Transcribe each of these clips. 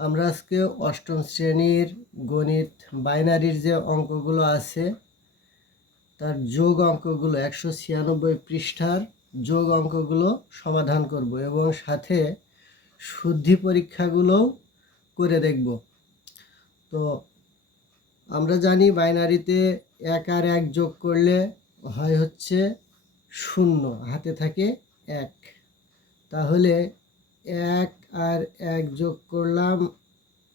আমরা আজকে অষ্টম শ্রেণির গণিত বাইনারির যে অঙ্কগুলো আছে, তার যোগ অঙ্কগুলো একশো ছিয়ানব্বই পৃষ্ঠার যোগ অঙ্কগুলো সমাধান করব এবং সাথে শুদ্ধি পরীক্ষাগুলোও করে দেখব। তো আমরা জানি বাইনারিতে এক আর এক যোগ করলে হয় হচ্ছে শূন্য, হাতে থাকে এক। তাহলে এক আর এক যোগ করলাম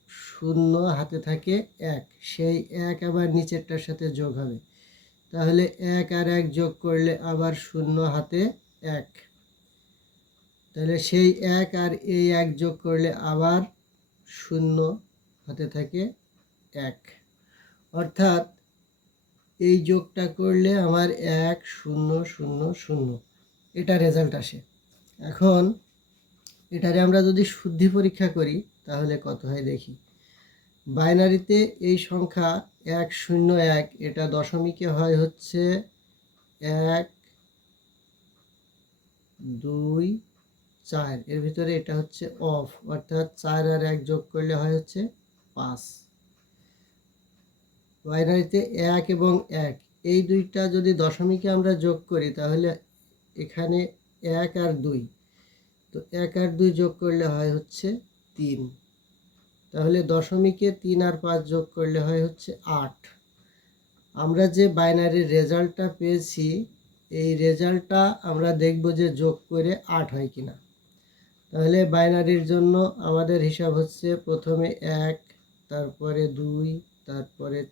শূন্য, হাতে থাকে এক। সেই এক আবার নিচেরটার সাথে যোগ হবে। তাহলে এক আর এক যোগ করলে আবার শূন্য, হাতে এক। তাহলে সেই এক আর এই এক যোগ করলে আবার শূন্য, হাতে থাকে এক। অর্থাৎ এই যোগটা করলে আমার এক, শূন্য শূন্য শূন্য। এটা রেজাল্ট আসে। এখন এটারে আমরা যদি শুদ্ধি পরীক্ষা করি, তাহলে কত হয় দেখি। বাইনারিতে এই সংখ্যা এক শূন্য এক, এটা দশমিকে হয় হচ্ছে এক, দুই, চার। এর ভিতরে এটা হচ্ছে অফ, অর্থাৎ চার আর এক যোগ করলে হয় হচ্ছে পাঁচ। বাইনারিতে এক এবং এক, এই দুইটা যদি দশমিকে আমরা যোগ করি, তাহলে এখানে এক আর দুই। তো এক আর দুই যোগ করলে হয় হচ্ছে তিন। তাহলে দশমিকে তিন আর পাঁচ যোগ করলে হয় হচ্ছে আট। আমরা যে বাইনারির রেজাল্টটা পেয়েছি, এই রেজাল্টটা আমরা দেখব যে যোগ করে আট হয় কিনা। তাহলে বাইনারির জন্য আমাদের হিসাব হচ্ছে প্রথমে এক, তারপরে দুই, তারপরে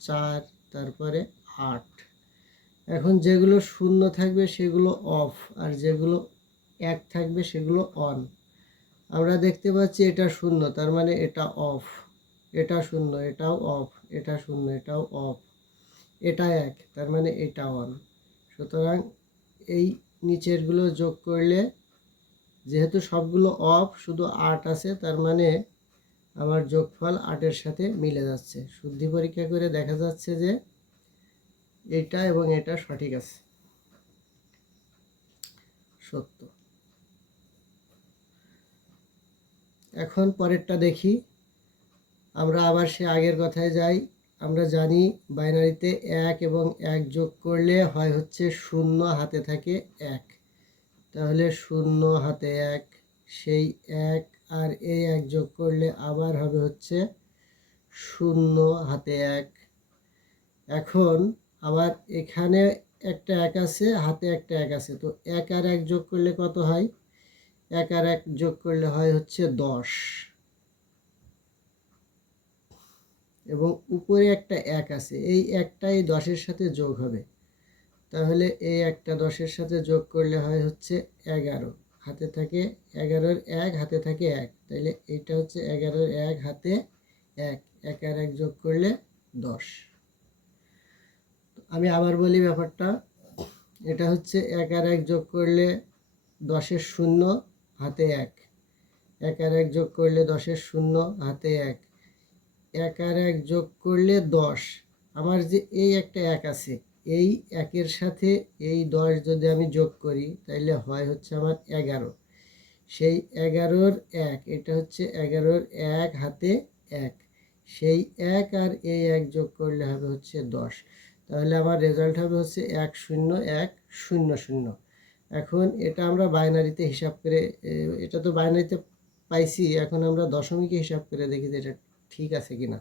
চার, তারপরে আট। এখন যেগুলো শূন্য থাকবে সেগুলো অফ, আর যেগুলো এক থাকবে সেগুলো অন আমরা দেখতে পাচ্ছি এটা শূন্য, তার মানে এটা অফ এটা শূন্য, এটাও অফ এটা শূন্য, এটাও অফ এটা এক, তার মানে এটা অন সুতরাং এই নিচেরগুলো যোগ করলে যেহেতু সবগুলো অফ শুধু আট আছে, তার মানে আমার যোগফল আটের সাথে মিলে যাচ্ছে। শুদ্ধি পরীক্ষা করে দেখা যাচ্ছে যে এটা এবং এটা সঠিক আছে। সত্য। এখন পরেরটা দেখি। আমরা আবার সে আগের কথায় যাই। আমরা জানি বাইনারিতে এক এবং এক যোগ করলে হয় হচ্ছে শূন্য, হাতে থাকে এক। তাহলে শূন্য, হাতে এক, সেই এক আর এই এক যোগ করলে আবার হবে হচ্ছে শূন্য, হাতে এক। এখন আবার এখানে একটা এক আছে, হাতে একটা এক আছে। তো এক আর এক যোগ করলে কত হয়? এক আর এক যোগ করলে হয় হচ্ছে দশ। এবং উপরে একটা এক আছে, এই একটাই দশের সাথে যোগ হবে। তাহলে এই একটা দশের সাথে যোগ করলে হয় হচ্ছে এগারো। হাতে থাকে এগারোর এক, হাতে থাকে এক। তাইলে এইটা হচ্ছে এগারোর এক, হাতে এক। এক আর এক যোগ করলে দশ। আমি আবার বলি ব্যাপারটা, এটা হচ্ছে এক আর এক যোগ করলে দশের শূন্য হাতে এক। এক আর এক যোগ করলে দশের শূন্য, হাতে এক। এক আর এক যোগ করলে দশ। আমার যে এই একটা এক আছে, এই একের সাথে এই দশ যদি আমি যোগ করি তাহলে হয় হচ্ছে আমার এগারো। সেই এগারোর এক, এটা হচ্ছে এগারোর এক হাতে এক। সেই এক আর এই এক যোগ করলে হবে হচ্ছে দশ। তাহলে আমার রেজাল্ট হবে হচ্ছে এক শূন্য এক শূন্য শূন্য। এখন এটা আমরা বাইনারিতে হিসাব করে এটা তো বাইনারিতে পাইছি, এখন আমরা দশমিকে হিসাব করে দেখি যে এটা ঠিক আছে কি না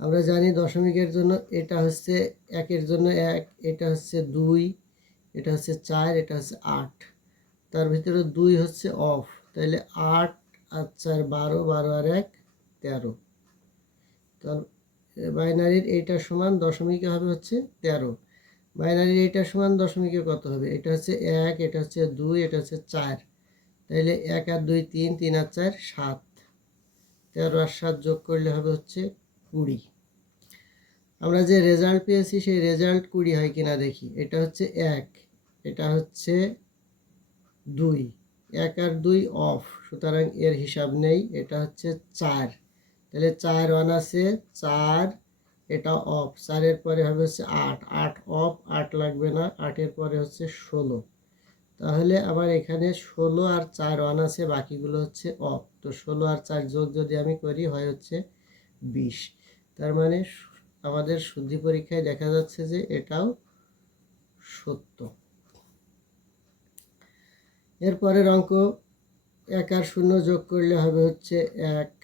আমরা জানি দশমিকের জন্য এটা হচ্ছে একের জন্য এক, এটা হচ্ছে দুই, এটা হচ্ছে চার, এটা হচ্ছে আট। তার ভিতরে দুই হচ্ছে অফ, তাহলে আট আর চার বারো বারো আর এক, তেরো। তার বাইনারির এইটার সমান দশমিকে হবে হচ্ছে তেরো। বাইনারির এইটার সমান দশমিকে কত হবে? এটা হচ্ছে এক, এটা হচ্ছে দুই, এটা হচ্ছে চার। তাহলে এক আর দুই তিন তিন আর চার সাত। তেরো আর সাত যোগ করলে হবে হচ্ছে কুড়ি। আমরা যে রেজাল্ট পেয়েছি সেই রেজাল্ট কুড়ি হয় কিনা দেখি। এটা হচ্ছে এক, এটা হচ্ছে দুই। এক আর দুই অফ সুতরাং এর হিসাব নেই, এটা হচ্ছে চার। তাহলে চার ওয়ান আছে, চার এটা অফ চারের পরে হবে হচ্ছে আট। আট অফ আট লাগবে না। আটের পরে হচ্ছে ষোলো। তাহলে আবার এখানে ষোলো আর চার ওয়ান আছে, বাকিগুলো হচ্ছে অফ তো ষোলো আর চার যোগ যদি আমি করি, হয় হচ্ছে বিশ। তার মানে আমাদের শুদ্ধি পরীক্ষায় দেখা যাচ্ছে যে এটাও সত্য। এরপরের অঙ্ক, এক আর শূন্য যোগ করলে হবে হচ্ছে এক।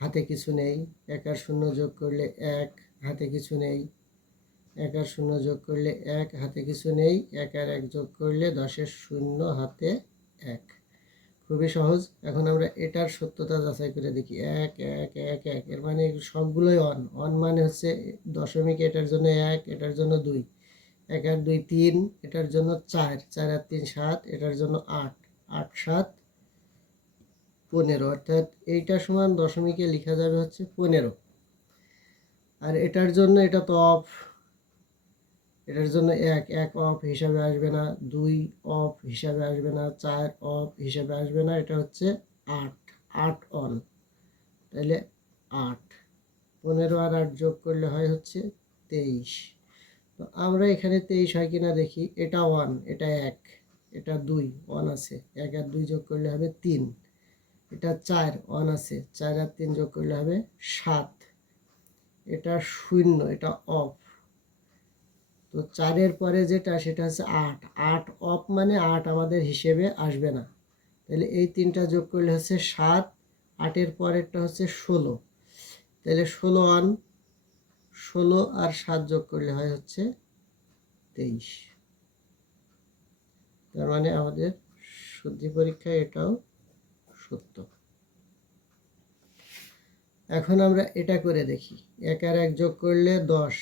হাতে কিছু নেই। এক আর শূন্য যোগ করলে এক, হাতে কিছু নেই। এক আর শূন্য যোগ করলে এক, হাতে কিছু নেই। এক আর এক যোগ করলে দশের শূন্য, হাতে এক। খুবই সহজ। এখন আমরা এটার সত্যতা যাচাই করে দেখি। এক এক এক এক। এর মানে সবগুলোই অন। অন মানে হচ্ছে দশমিক এটার জন্য এক, এটার জন্য দুই। এক আর দুই তিন, এটার জন্য চার। চার আর তিন সাত, এটার জন্য আট। আট সাত পনেরো, অর্থাৎ এইটা সমান দশমিকে লেখা যাবে হচ্ছে পনেরো। আর এটার জন্য এটা তো অফ এটার জন্য এক এক অফ হিসাবে আসবে না, দুই অফ হিসাবে আসবে না, চার অফ হিসাবে আসবে না, এটা হচ্ছে আট আট অন তাহলে আট। পনেরো আর আট যোগ করলে হয় হচ্ছে তেইশ। তো আমরা এখানে তেইশ হয় কিনা দেখি, এটা ওয়ান এটা এক, এটা দুই ওয়ান আছে। এক আর দুই যোগ করলে হবে তিন। এটা চার ওয়ান আছে। চার আর তিন যোগ করলে হবে সাত। এটা শূন্য, এটা অফ তো চারের পরে যেটা, সেটা হচ্ছে আট। আট অফ মানে আট আমাদের হিসেবে আসবে না। তাহলে এই তিনটা যোগ করলে হচ্ছে সাত, আটের পরেরটা হচ্ছে ষোলো। তাহলে ষোলো আন ষোলো আর সাত যোগ করলে হয় হচ্ছে তেইশ। তার মানে আমাদের শুদ্ধি পরীক্ষায় এটাও সত্য। এখন আমরা এটা করে দেখি। এক আর এক যোগ করলে দশ,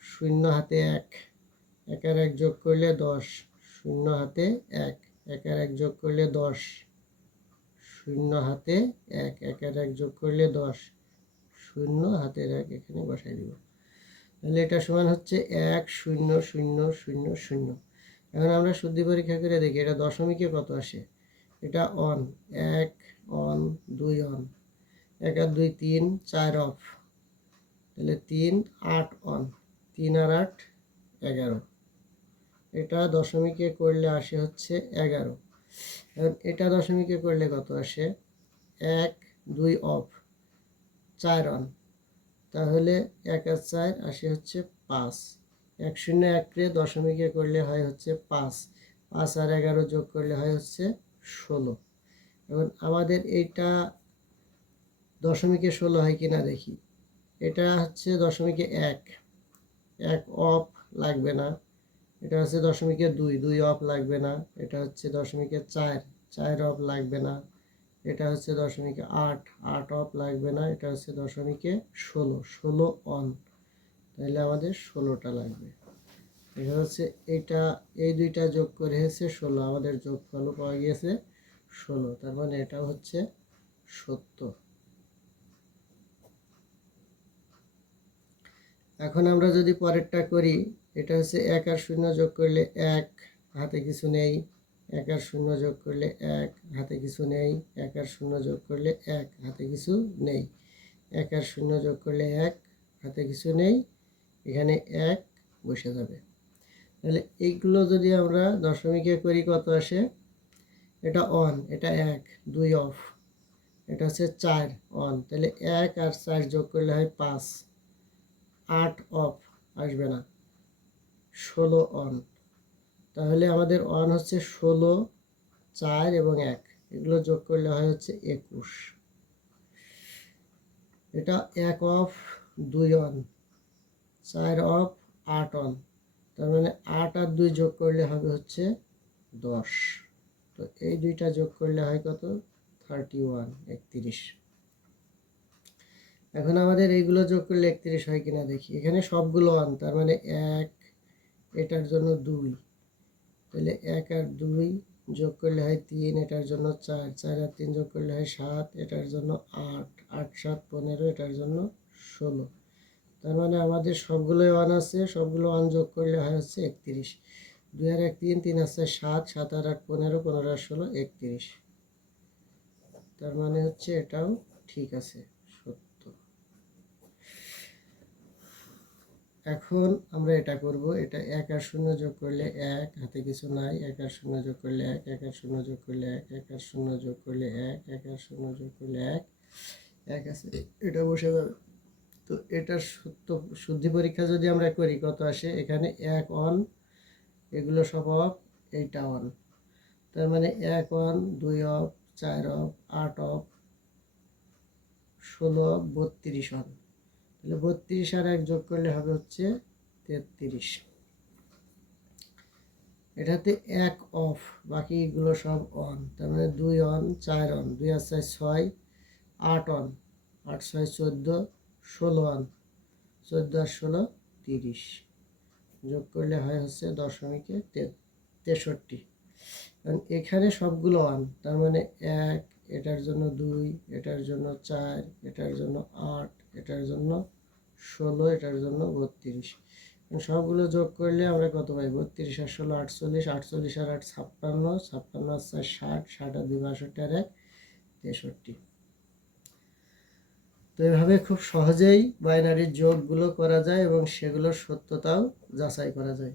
শূন্য হাতে এক। এক আর এক যোগ করলে দশ, শূন্য হাতে এক। এক আর এক যোগ করলে দশ, শূন্য হাতে এক। এক আর এক যোগ করলে দশ, শূন্য হাতের এক। এখানে বসাই দিব। তাহলে এটা সমান হচ্ছে এক, শূন্য শূন্য শূন্য শূন্য। এখন আমরা শুদ্ধি পরীক্ষা করে দেখি, এটা দশমিকে কত আসে? এটা অন এক অন, দুই অন। এক আর দুই তিন, চার অফ। তাহলে তিন, আট অন। তিন আর আট, এগারো। এটা দশমিকে করলে আসে হচ্ছে এগারো। এটা দশমিকে করলে কত আসে? এক, দুই অফ, চার অন। তাহলে এক আর চার আসে হচ্ছে পাঁচ। এক শূন্য একরে দশমিকে করলে হয় হচ্ছে পাঁচ। পাঁচ আর এগারো যোগ করলে হয় হচ্ছে ষোলো। এখন আমাদের এইটা দশমিকে ষোলো হয় কিনা দেখি। এটা হচ্ছে দশমিকে এক। এক অফ লাগবে না। এটা হচ্ছে দশমিকে দুই। দুই অফ লাগবে না। এটা হচ্ছে দশমিকে চার। চার অফ লাগবে না। এটা হচ্ছে দশমিকে আট। আট অফ লাগবে না। এটা হচ্ছে দশমিকে ষোলো। ষোলো অন। তাহলে আমাদের ষোলোটা লাগবে। এটা হচ্ছে, এটা এই দুইটা যোগ করে হচ্ছে ষোলো। আমাদের যোগফলও পাওয়া গিয়েছে ষোলো, তার মানে এটা হচ্ছে সত্য এখন আমরা যদি পরেরটা করি, এটা হচ্ছে এক আর শূন্য যোগ করলে এক, হাতে কিছু নেই। এক আর শূন্য যোগ করলে এক, হাতে কিছু নেই। এক আর শূন্য যোগ করলে এক, হাতে কিছু নেই। এক আর শূন্য যোগ করলে এক, হাতে কিছু নেই। এখানে এক বসে যাবে। তাহলে এইগুলো যদি আমরা দশমিকে করি, কত আসে? এটা অন এটা এক, দুই অফ এটা হচ্ছে চার অন তাহলে এক আর চার যোগ করলে হয় পাঁচ, আট অফ আসবে না, ষোলো অন তাহলে আমাদের অন হচ্ছে ষোলো, চার এবং এক, এগুলো যোগ করলে হয় হচ্ছে একুশ, এটা এক অফ দুই অন চার অফ আট অন তার মানে আট আর দুই যোগ করলে হবে হচ্ছে দশ তো এই দুইটা যোগ করলে হয় কত? থার্টি ওয়ান একত্রিশ। এখন আমাদের এইগুলো যোগ করলে একত্রিশ হয় কিনা দেখি। এখানে সবগুলো ওয়ান, তার মানে এক, এটার জন্য দুই। তাহলে এক আর দুই যোগ করলে হয় তিন, এটার জন্য চার। চার আর তিন যোগ করলে হয় সাত, এটার জন্য আট। আট, সাত, পনেরো, এটার জন্য ষোলো। তার মানে আমাদের সবগুলোই ওয়ান আছে, সবগুলো ওয়ান যোগ করলে হয় হচ্ছে একত্রিশ। দুই আর এক, তিন তিন আছে, সাত সাত আর আট, পনেরো পনেরো আর ষোলো, একত্রিশ। তার মানে হচ্ছে এটাও ঠিক আছে, সত্য। এখন আমরা এটা করব, এটা এক আর শূন্য যোগ করলে এক, হাতে কিছু নাই, এক আর শূন্য যোগ করলে এক এক আর শূন্য যোগ করলে এক এক আর শূন্য যোগ করলে এক এক আর শূন্য যোগ করলে এক এক আছে, এটা বসে যাবে। তো এটার সত্য, শুদ্ধি পরীক্ষা যদি আমরা করি, কত আসে? এখানে এক অন এগুলো সব অফ, এইটা অন। তার মানে এক অন, দুই অফ, চার অফ, আট অফ, ষোলো অফ, বত্রিশ অন। তাহলে বত্রিশ আর এক যোগ করলে হবে হচ্ছে তেত্রিশ। এটাতে এক অফ, বাকিগুলো সব অন। তার মানে দুই অন, চার অন, দুই আর চার ছয়, আট অন। আট, ছয়, চোদ্দ, ষোলো অন। চোদ্দ আর ষোলো, তিরিশ। যোগ করলে হয় হচ্ছে দশমিকে তেষট্টি। কারণ এখানে সবগুলো অন তার মানে এক, এটার জন্য দুই, এটার জন্য চার, এটার জন্য আট, এটার জন্য ষোলো, এটার জন্য বত্রিশ। সবগুলো যোগ করলে আমরা কত পাই? বত্রিশ আর ষোলো আটচল্লিশ আটচল্লিশ আর আট ছাপ্পান্ন ছাপ্পান্ন আর চার ষাট ষাট আর দুই বাষট্টি আর এক, তেষট্টি। তো এভাবে খুব সহজেই বাইনারির যোগগুলো করা যায় এবং সেগুলোর সত্যতাও যাচাই করা যায়।